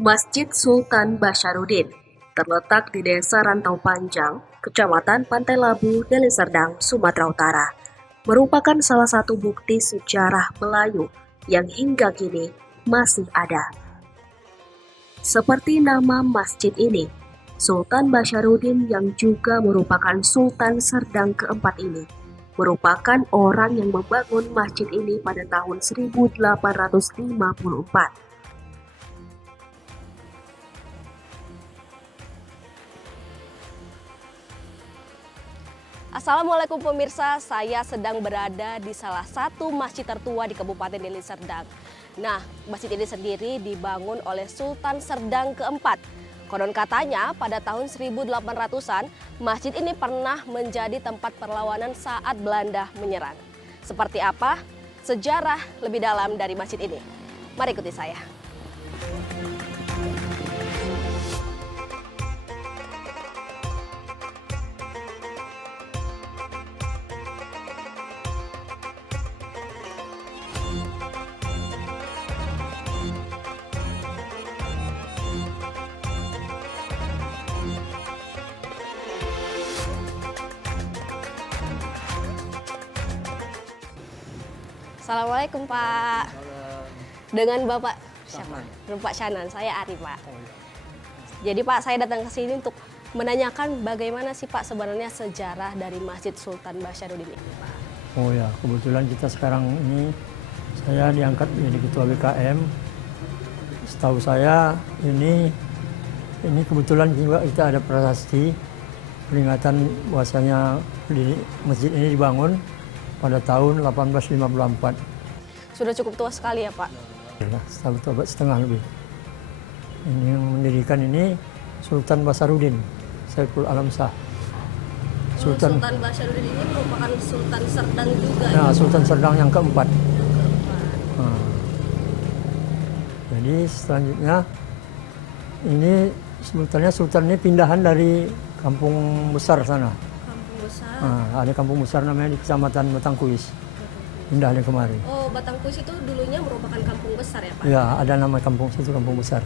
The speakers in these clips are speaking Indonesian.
Masjid Sultan Basyarudin terletak di Desa Rantau Panjang, Kecamatan Pantai Labu, Deli Serdang, Sumatera Utara, merupakan salah satu bukti sejarah Melayu yang hingga kini masih ada. Seperti nama masjid ini, Sultan Basyarudin yang juga merupakan Sultan Serdang keempat ini, merupakan orang yang membangun masjid ini pada tahun 1854. Assalamualaikum pemirsa, saya sedang berada di salah satu masjid tertua di Kabupaten Deli Serdang. Nah, masjid ini sendiri dibangun oleh Sultan Serdang keempat. Konon katanya pada tahun 1800-an, masjid ini pernah menjadi tempat perlawanan saat Belanda menyerang. Seperti apa sejarah lebih dalam dari masjid ini? Mari ikuti saya. Assalamualaikum Pak. Dengan Bapak siapa? Bapak Syanan, saya Ari Pak. Jadi Pak, saya datang ke sini untuk menanyakan bagaimana sih Pak sebenarnya sejarah dari Masjid Sultan Basyarudin ini Pak. Oh ya, kebetulan kita sekarang ini saya diangkat menjadi ketua BKM. Setahu saya ini kebetulan juga kita ada prasasti peringatan bahwasanya masjid ini dibangun pada tahun 1854. Sudah cukup tua sekali ya Pak? Ya, satu abad setengah lebih. Ini yang mendirikan ini Sultan Basyarudin, Saiful Alam Shah. Sultan Basyarudin ini merupakan Sultan Serdang juga. Nah, Sultan Serdang yang keempat. Nah, jadi selanjutnya ini sebetulnya Sultan ini pindahan dari kampung besar sana. Kampung besar. Nah, ada kampung besar namanya di Kecamatan Batangkuis. Pindah dari kemari. Oh, Batangkuis itu dulunya merupakan kampung besar ya Pak? Ya, ada nama kampung situ, kampung besar.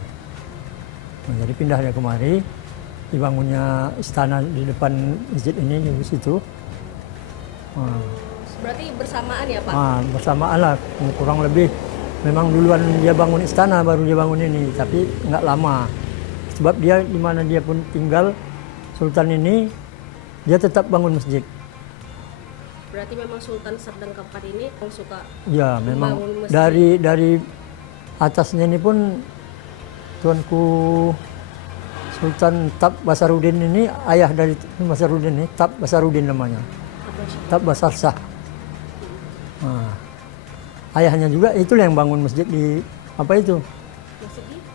Nah, jadi pindah dari kemari, dibangunnya istana di depan masjid ini di situ. Nah, Berarti bersamaan ya Pak? bersamaan lah, kurang lebih. Memang duluan dia bangun istana, baru dia bangun ini, tapi nggak lama. Sebab dia di mana dia pun tinggal, Sultan ini, dia tetap bangun masjid. Berarti memang Sultan Serdang keempat ini yang suka Ya, memang membangun masjid. dari atasnya ini pun Tuanku Sultan Tab Basyarudin ini, ayah dari Basyarudin ini, Tab Basyarudin namanya. Tab Basar Shah. Nah, ayahnya juga itulah yang bangun masjid di apa itu?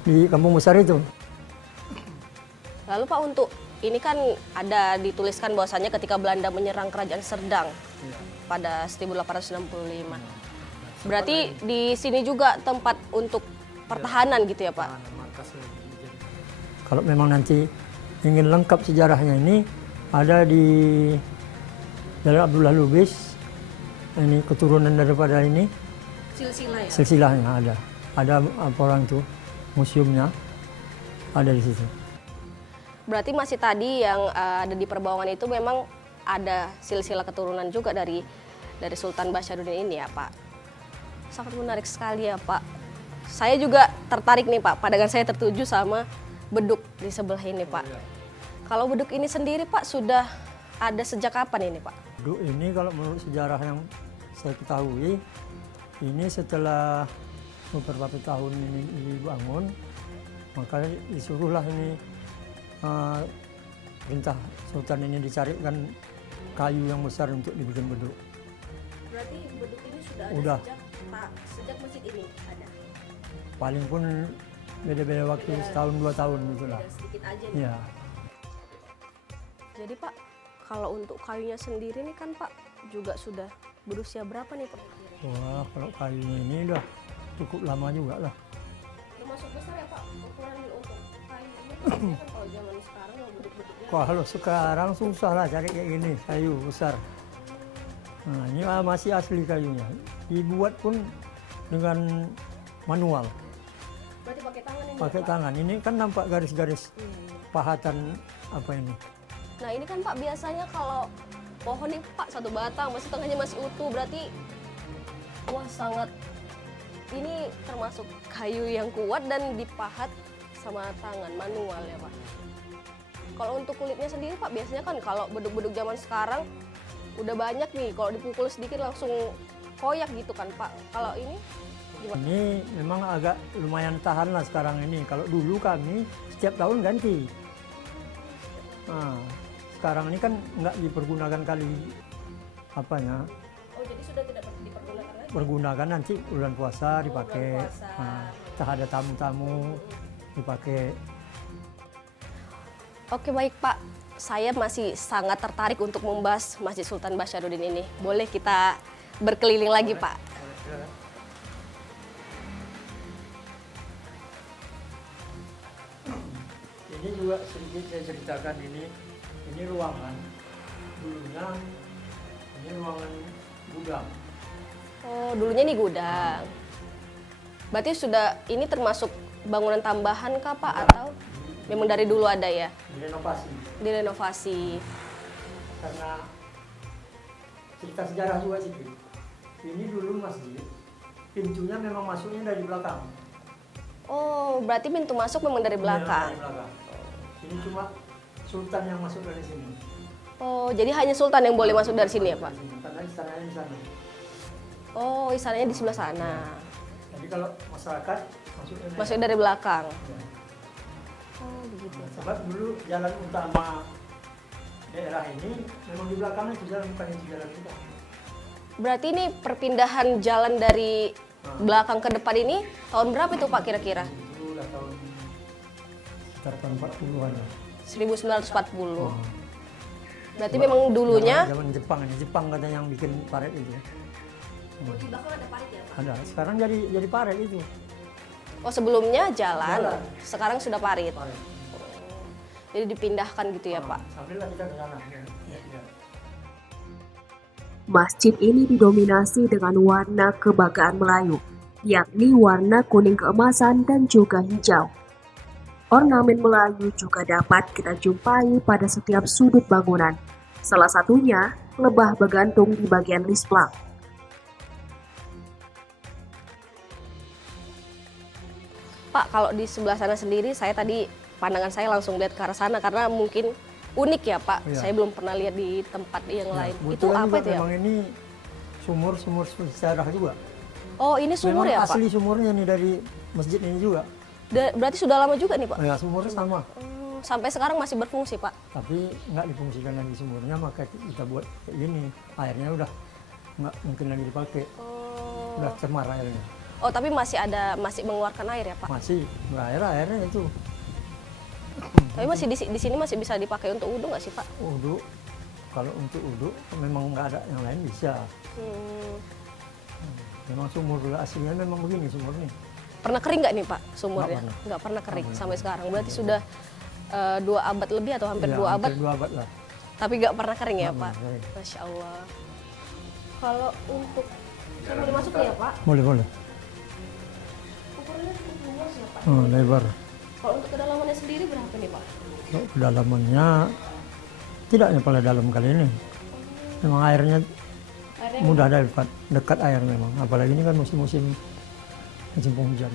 Di kampung besar itu. Lalu Pak, untuk ini kan ada dituliskan bahwasannya ketika Belanda menyerang kerajaan Serdang pada 1865. Berarti di sini juga tempat untuk pertahanan gitu ya Pak? Kalau memang nanti ingin lengkap sejarahnya ini, ada di Jalan Abdullah Lubis, ini keturunan daripada ini, Silsilah ya? silsilahnya ada. Ada apa orang itu, museumnya ada di situ. Berarti masih tadi yang ada di Perbawangan itu memang ada silsilah keturunan juga dari Sultan Basyarudin ini ya Pak. Sangat menarik sekali ya Pak. Saya juga tertarik nih Pak, pandangan saya tertuju sama beduk di sebelah ini Pak. Kalau beduk ini sendiri Pak sudah ada sejak kapan ini Pak? Beduk ini kalau menurut sejarah yang saya ketahui, ini setelah beberapa tahun ini dibangun, maka disuruhlah ini perintah Sultan ini dicarikan kayu yang besar untuk dibikin beduk. Berarti beduk ini sudah Udah. sejak masjid ini ada? Paling pun beda-beda waktu, setahun 2 tahun gitulah. Sedikit aja nih. Ya, Jadi Pak, kalau untuk kayunya sendiri nih kan Pak juga sudah berusia berapa nih Pak? wah kalau kayunya ini udah cukup lama juga lah. Termasuk besar ya Pak ukuran untuk kayu ini kan kalau zaman sekarang mau beduk-beduknya. Kalau sekarang susah lah cari kayak gini, kayu besar. Nah, ini masih asli kayunya. Dibuat pun dengan manual. Berarti pakai tangan ini pakai tangan. Ini kan nampak garis-garis pahatan apa ini. Nah ini kan Pak biasanya kalau pohon nih Pak satu batang masih tengahnya masih utuh, berarti wah sangat ini termasuk kayu yang kuat dan dipahat sama tangan manual ya Pak. Kalau untuk kulitnya sendiri Pak biasanya kan kalau beduk-beduk zaman sekarang udah banyak nih, kalau dipukul sedikit langsung koyak gitu kan Pak. Kalau ini gimana? Ini memang agak lumayan tahan lah sekarang ini. Kalau dulu kami setiap tahun ganti. Nah, sekarang ini kan nggak dipergunakan kali apanya. Oh jadi sudah tidak dipergunakan lagi? Pergunakan nanti bulan puasa dipakai. bulan puasa. Nah, entah ada tamu-tamu dipakai. Oke baik Pak, saya masih sangat tertarik untuk membahas Masjid Sultan Basyarudin ini. Boleh kita berkeliling lagi Pak? Ini juga sedikit saya ceritakan ini ruangan dulunya, ini ruangan gudang. Oh dulunya ini gudang. Berarti sudah ini termasuk bangunan tambahan kah Pak atau memang dari dulu ada ya? Direnovasi. Direnovasi. Karena cerita sejarah juga sih. Ini dulu masjid, pintunya memang masuknya dari belakang. Oh berarti pintu masuk memang dari belakang. Dari belakang. Ini cuma sultan yang masuk dari sini. Oh jadi hanya sultan yang boleh masuk dari sini ya Pak? Karena istananya di sana. Oh istananya di sebelah sana. Jadi kalau masyarakat Masuk dari belakang. Ya. Oh begitu. Sebab dulu jalan utama daerah ini memang di belakangnya itu jalan, bukan itu jalan kita. Berarti ini perpindahan jalan dari belakang ke depan ini tahun berapa itu Pak kira-kira? Itu udah tahun sekitar tahun 40-an ya. 1940. Berarti memang dulunya Zaman Jepang ini, Jepang katanya yang bikin paret itu. di belakang ada parit ya Pak? Ada, sekarang jadi paret itu. Oh sebelumnya jalan, Jalan. sekarang sudah parit. Paret. Jadi dipindahkan gitu ya Pak? Sambillah kita ke sana. Ya. Masjid ini didominasi dengan warna kebanggaan Melayu, yakni warna kuning keemasan dan juga hijau. Ornamen Melayu juga dapat kita jumpai pada setiap sudut bangunan. Salah satunya lebah bergantung di bagian lisplang. Pak, kalau di sebelah sana sendiri, saya tadi pandangan saya langsung lihat ke arah sana karena mungkin unik ya Pak. Iya. Saya belum pernah lihat di tempat yang lain. Itu kebetulan apa juga itu ya? memang ini sumur sejarah juga. Oh ini sumur memang ya Pak? asli sumurnya nih dari masjid ini juga. Berarti sudah lama juga nih Pak? Ya sumurnya sama. Sampai sekarang masih berfungsi Pak? Tapi nggak difungsikan lagi sumurnya, maka kita buat kayak gini. Airnya udah nggak mungkin lagi dipakai. Udah cemar airnya. Oh tapi masih mengeluarkan air ya Pak? Masih berair airnya itu. Tapi masih di sini masih bisa dipakai untuk wudhu nggak sih Pak? Uduk, kalau untuk uduk memang nggak ada yang lain bisa. Memang sumur aslinya memang begini sumurnya. Pernah kering nggak nih Pak sumurnya? Nggak pernah. Nggak pernah kering Nggak sampai pernah. sekarang. Berarti sudah 2 abad lebih atau hampir Ya, 2 abad, hampir 2 abad lah. tapi nggak pernah kering ya Nggak Pak? pernah kering. Masya Allah. Kalau untuk boleh masuk ya Pak? Boleh. Ukurannya cukup luas ya Pak. Lebar. Kalau untuk kedalamannya sendiri berapa nih Pak? Kalau kedalamannya tidaknya pada dalam kali ini. Memang airnya Airnya mudah dekat air memang. Apalagi ini kan musim penghujan.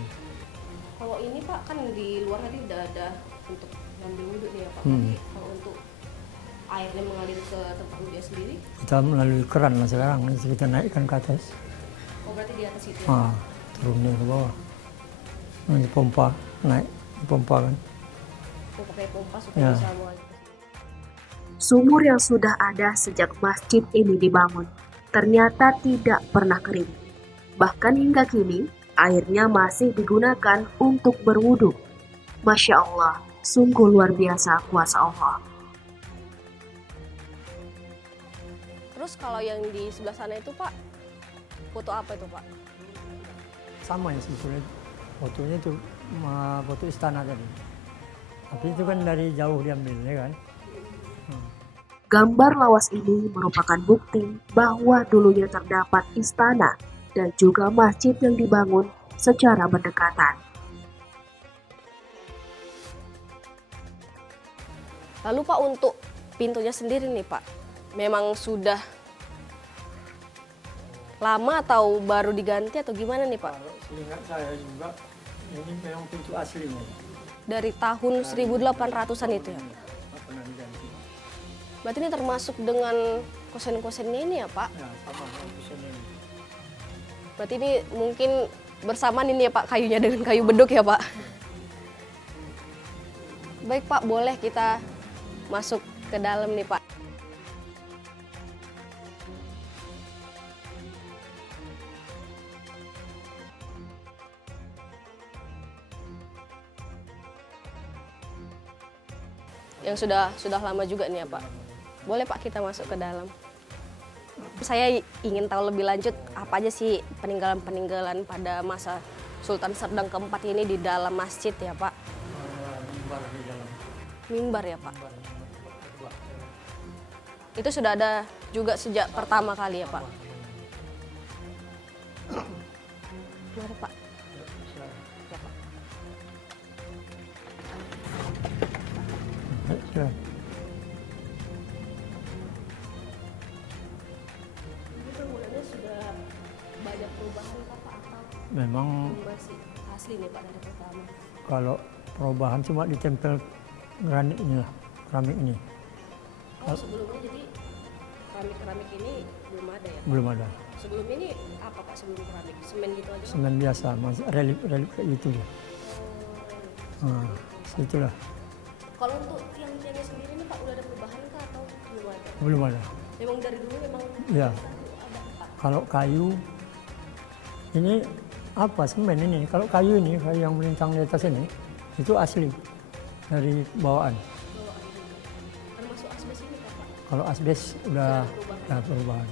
kalau ini Pak kan di luar tadi udah ada untuk ngambil wudhu nih ya Pak. Hmm. Tapi kalau untuk airnya mengalir ke tempat wudhu sendiri, Kita melalui keran lah sekarang, kita naikkan ke atas. oh berarti di atas itu ya? Turunnya ke bawah. Nah, dipompa, naik, dipompa kan. Oh, pakai pompa supaya Ya. bisa mengalir. Sumur yang sudah ada sejak masjid ini dibangun ternyata tidak pernah kering. Bahkan hingga kini, airnya masih digunakan untuk berwudu. Masya Allah, sungguh luar biasa kuasa Allah. Terus kalau yang di sebelah sana itu Pak, foto apa itu Pak? Sama ya sebetulnya. Fotonya itu foto istana tadi. Tapi itu kan dari jauh diambilnya kan. Gambar lawas ini merupakan bukti bahwa dulunya terdapat istana dan juga masjid yang dibangun secara berdekatan. Lalu Pak, untuk pintunya sendiri nih Pak, memang sudah lama atau baru diganti atau gimana nih Pak? Kalau seingat saya juga, ini memang pintu aslinya. Dari tahun 1800-an itu ya? Nggak pernah diganti. Berarti ini termasuk dengan kosen-kosennya ini ya Pak? Ya, sama dengan ini. Berarti ini mungkin bersamaan ini ya Pak, kayunya dengan kayu beduk ya Pak? Baik Pak, boleh kita masuk ke dalam nih Pak. Yang sudah lama juga nih ya Pak. Boleh Pak kita masuk ke dalam. Saya ingin tahu lebih lanjut apa aja sih peninggalan-peninggalan pada masa Sultan Serdang keempat ini di dalam masjid ya Pak. Mimbar di dalam. Mimbar ya Pak. Itu sudah ada juga sejak pertama kali ya Pak. Mari Pak. Ya, Pak. Ya. Ini bangunannya sudah banyak perubahan Pak atau Memang masih asli nih Pak dari pertama? kalau perubahan cuma ditempel granit ini lah, keramik ini. Oh sebelumnya jadi keramik-keramik ini belum ada ya Pak? Belum ada. Sebelum ini apa Pak sebelum keramik? Semen gitu aja Pak? Semen biasa, masih relief kayak gitu ya. Nah, situlah. Kalau untuk tiang-tiangnya sendiri nih Pak udah ada perubahan kah atau belum ada? Belum ada. Memang dari dulu memang Ya. ada Pak? Kalau kayu ini apa semen ini? Kalau kayu ini, kayu yang melintang di atas ini, itu asli dari bawaan. Bawaan dulu. Termasuk asbes ini Pak? Kalau asbes udah ada perubahan.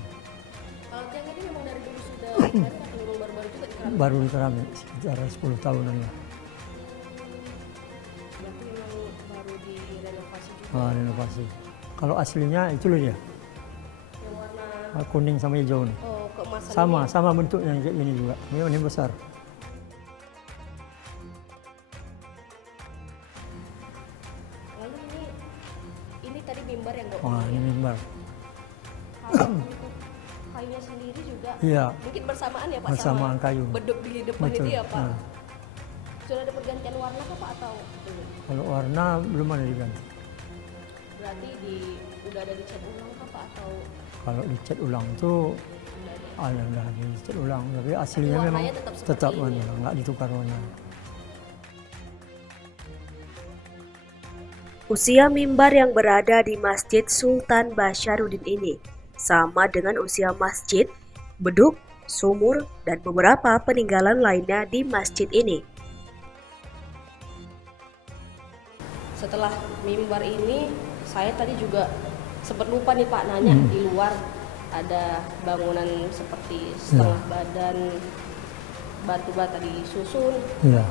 Kalau tiang ini memang dari dulu sudah ada atau memang baru-baru juga dikeramik? Baru di keramik sekitar 10 tahunan lah. Berarti memang baru direnovasi juga. Renovasi. Kalau aslinya itu loh dia, Yang warna kuning sama hijau nih. keemasan Sama bentuknya kayak gini juga. Ini besar. Lalu ini tadi mimbar yang Wah, ini mimbar. Kalau untuk kayunya sendiri juga Iya, mungkin bersamaan ya Pak bersamaan sama kayu. beduk di depan Betul. itu ya Pak? Nah, Sudah ada pergantian warna kah Pak atau belum? kalau warna belum ada diganti. Berarti udah ada dicat ulang kah Pak atau Kalau dicat ulang itu udah ada? ada dicat ulang, tapi aslinya warnanya memang tetap seperti tetap ini warna, ya? nggak ditukar warna. Usia mimbar yang berada di Masjid Sultan Basyarudin ini sama dengan usia masjid, beduk, sumur, dan beberapa peninggalan lainnya di masjid ini. Setelah mimbar ini, saya tadi juga sempat lupa nih Pak nanya di luar ada bangunan seperti setengah badan batu bata disusun. Iya.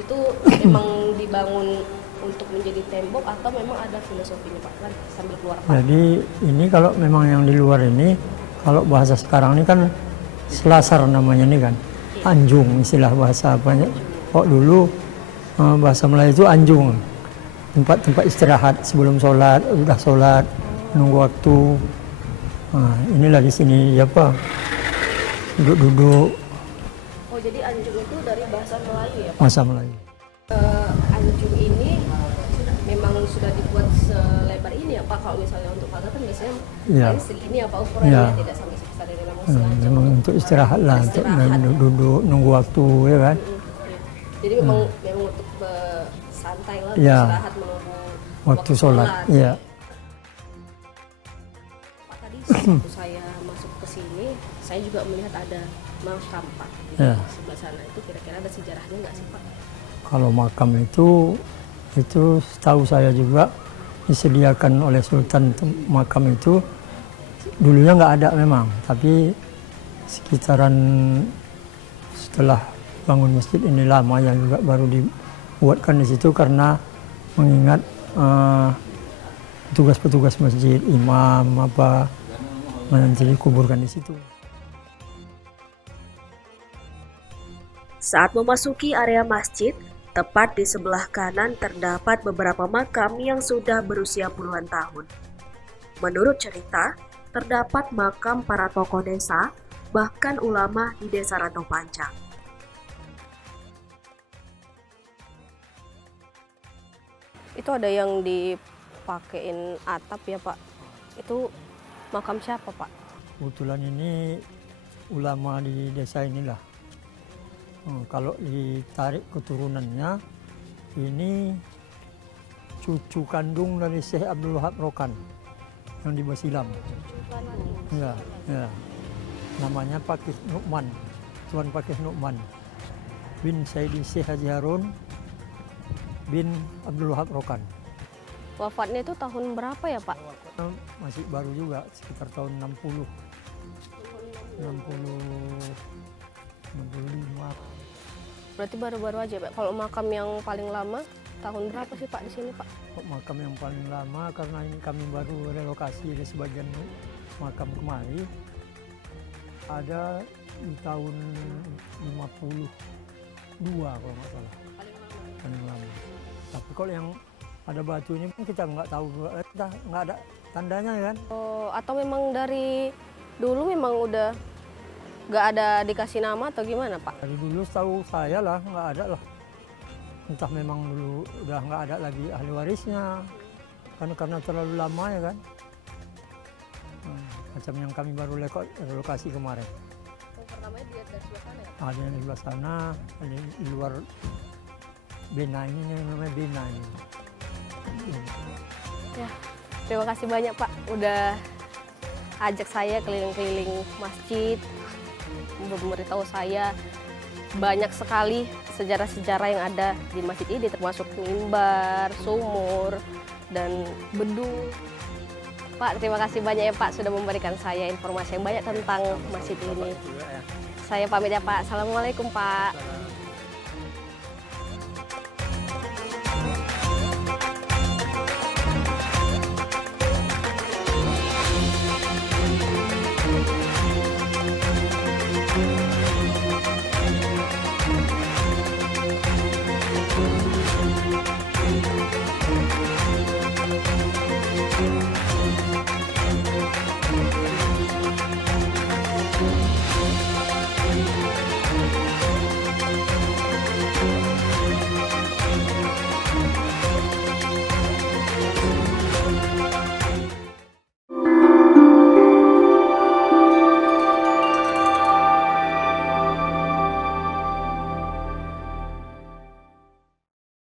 Itu memang dibangun untuk menjadi tembok atau memang ada filosofinya Pak? Kan sambil keluar Pak. Jadi ini kalau memang yang di luar ini, kalau bahasa sekarang ini kan selasar namanya ini kan, anjung istilah bahasa apanya. Kok dulu bahasa Melayu itu anjung, tempat-tempat istirahat sebelum sholat, udah sholat, nunggu waktu. Nah, inilah di sini apa, duduk-duduk Oh jadi anjung itu dari bahasa Melayu ya Pak? bahasa Melayu. Anjung ini memang sudah dibuat selebar ini ya Pak? Kalau misalnya untuk pagar kan biasanya Iya. paling segini ya Pak ukurannya, Iya. tidak sampai sebesar ini memang sengaja. Memang untuk istirahat lah, untuk duduk nunggu waktu ya kan. Ya. Jadi memang untuk santai lah, Iya. istirahat menunggu Waktu sholat, iya. Pak tadi waktu saya masuk ke sini, saya juga melihat ada makam Pak di Iya. sebelah sana. Itu kira-kira ada sejarahnya nggak sih Pak? Kalau makam itu setahu saya juga disediakan oleh Sultan makam itu dulunya nggak ada memang, tapi sekitaran setelah bangun masjid ini lama ya juga baru dibuatkan di situ karena mengingat petugas-petugas masjid, imam apa nanti dikuburkan di situ. Saat memasuki area masjid, Tepat di sebelah kanan terdapat beberapa makam yang sudah berusia puluhan tahun. Menurut cerita, terdapat makam para tokoh desa, bahkan ulama di Desa Rantau Panjang. Itu ada yang dipakein atap ya Pak. Itu makam siapa Pak? Kebetulan ini ulama di desa inilah. Kalau ditarik keturunannya, ini cucu kandung dari Syekh Abdul Wahab Rokan yang di Basilam. Ya, ya. Namanya Pakis Nukman, Tuan Pakis Nukman bin Saidi Syekh Haji Harun bin Abdul Wahab Rokan. Wafatnya itu tahun berapa ya Pak? Masih baru juga, sekitar tahun 65. Berarti baru-baru aja Pak. Kalau makam yang paling lama tahun berapa sih Pak di sini Pak? Makam yang paling lama karena ini kami baru relokasi di sebagian makam kemari. Ada di tahun 52 kalau nggak salah. Paling lama. Tapi kalau yang ada batunya kita nggak tahu, kita nggak ada tandanya kan. Oh, atau memang dari dulu memang udah nggak ada dikasih nama atau gimana Pak? Dari dulu tahu saya lah nggak ada lah. Entah memang dulu udah nggak ada lagi ahli warisnya, kan karena terlalu lama ya kan. Macam yang kami baru relokasi kemarin. Yang pertamanya dilihat dari sebelah sana ya? Ada yang di sebelah sana, ada yang di luar Bena ini yang namanya Bena ini. Ya, terima kasih banyak Pak udah ajak saya keliling-keliling masjid, memberitahu saya banyak sekali sejarah-sejarah yang ada di masjid ini, termasuk mimbar, sumur, dan bedung. Pak, terima kasih banyak ya Pak sudah memberikan saya informasi yang banyak tentang masjid ini. Saya pamit ya Pak. Assalamualaikum Pak.